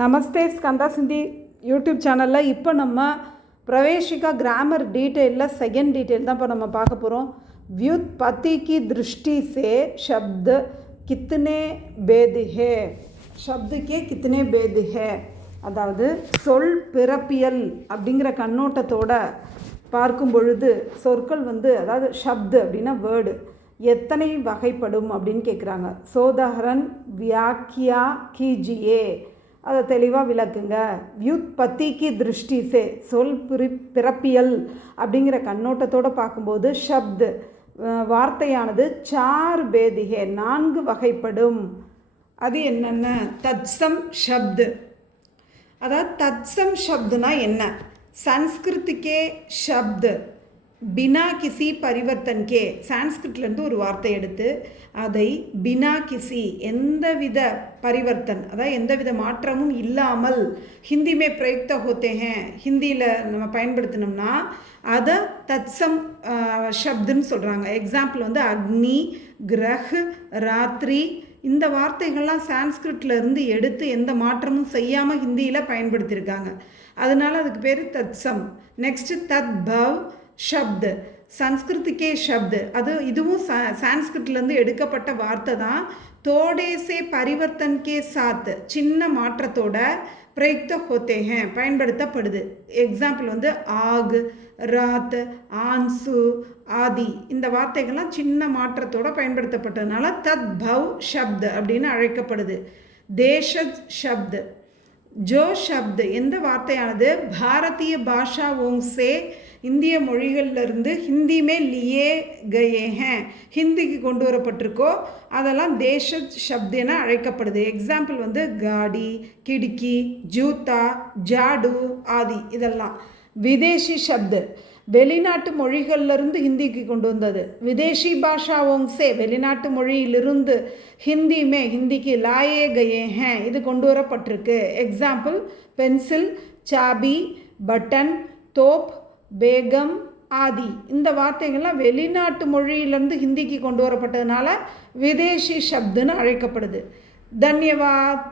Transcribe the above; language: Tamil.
நமஸ்தே ஸ்கந்தா சிந்தி யூடியூப் சேனலில் இப்போ நம்ம பிரவேஷிகா கிராமர் டீட்டெயிலில் செகண்ட் டீட்டெயில் தான் இப்போ நம்ம பார்க்க போகிறோம். व्युत्पत्ति की दृष्टि से शब्द कितने भेद है, शब्द के कितने भेद है, அதாவது சொல் பிறப்பியல் அப்படிங்கிற கண்ணோட்டத்தோட பார்க்கும் பொழுது சொற்கள் அதாவது ஷப்து அப்படின்னா வேர்டு எத்தனை வகைப்படும் அப்படின்னு கேட்குறாங்க. சோதாகரன் வியாக்கியா கீஜியே, அதை தெளிவாக விளக்குங்க. व्युत्पत्ति திருஷ்டி சே சொல் பிறப்பியல் அப்படிங்கிற கண்ணோட்டத்தோடு பார்க்கும்போது ஷப்து வார்த்தையானது சார் பேதிகே 4 வகைப்படும். அது என்னென்ன? தத்சம் ஷப்து, அதாவது தத்சம் ஷப்துனா என்ன? சன்ஸ்கிருத்திக்கே ஷப்து பினா கிசி பரிவர்த்தன் கே, சான்ஸ்கிரிட்லேருந்து ஒரு வார்த்தை எடுத்து அதை பினா கிசி எந்தவித பரிவர்த்தன், அதாவது எந்தவித மாற்றமும் இல்லாமல் ஹிந்திமே பிரயுக்த ஹோத்தே ஹேன், ஹிந்தியில் நம்ம பயன்படுத்தினோம்னா அதை தத்சம் ஷப்துன்னு சொல்கிறாங்க. எக்ஸாம்பிள் அக்னி, கிரஹ், ராத்திரி, இந்த வார்த்தைகள்லாம் சான்ஸ்கிரிட்லேருந்து எடுத்து எந்த மாற்றமும் செய்யாமல் ஹிந்தியில் பயன்படுத்தியிருக்காங்க. அதனால் அதுக்கு பேர் தத்சம். நெக்ஸ்ட்டு தத்பவ் ஷப்து சன்ஸ்கிருத்திக்கே ஷப்து, இதுவும் சான்ஸ்கிரிட்லேருந்து எடுக்கப்பட்ட வார்த்தை தான். தோடேசே பரிவர்த்தன் கே சாத், சின்ன மாற்றத்தோட பிரயுக்த ஹோத்தே ஹேன் பயன்படுத்தப்படுது. எக்ஸாம்பிள் ஆக், ராத், ஆன்சு, ஆதி, இந்த வார்த்தைகள்லாம் சின்ன மாற்றத்தோட பயன்படுத்தப்பட்டதுனால தத் பவ் ஷப்து அப்படின்னு அழைக்கப்படுது. தேஷத் ஷப்து ஜோ ஷப்து, எந்த வார்த்தையானது பாரதிய பாஷா ஓங்ஸே இந்திய மொழிகளிலிருந்து ஹிந்தி மே லியே கயே ஹேன், ஹிந்திக்கு கொண்டு வரப்பட்டிருக்கோ அதெல்லாம் தேஷத் ஷப்து என அழைக்கப்படுது. எக்ஸாம்பிள் காடி, கிடுக்கி, ஜூத்தா, ஜாடு ஆதி, இதெல்லாம். விதேஷி ஷப்து வெளிநாட்டு மொழிகளிலிருந்து ஹிந்திக்கு கொண்டு வந்தது. விதேஷி பாஷா ஓங்ஸே வெளிநாட்டு மொழியிலிருந்து ஹிந்திக்கு லாயே கயே ஹேன், இது கொண்டு வரப்பட்டிருக்கு. எக்ஸாம்பிள் பென்சில், சாபி, பட்டன், தோப், பேகம் ஆதி, இந்த வார்த்தைகள்லாம் வெளிநாட்டு மொழியிலேருந்து ஹிந்திக்கு கொண்டு வரப்பட்டதுனால விதேஷி ஷப்துன்னு அழைக்கப்படுது. தன்யவாத்.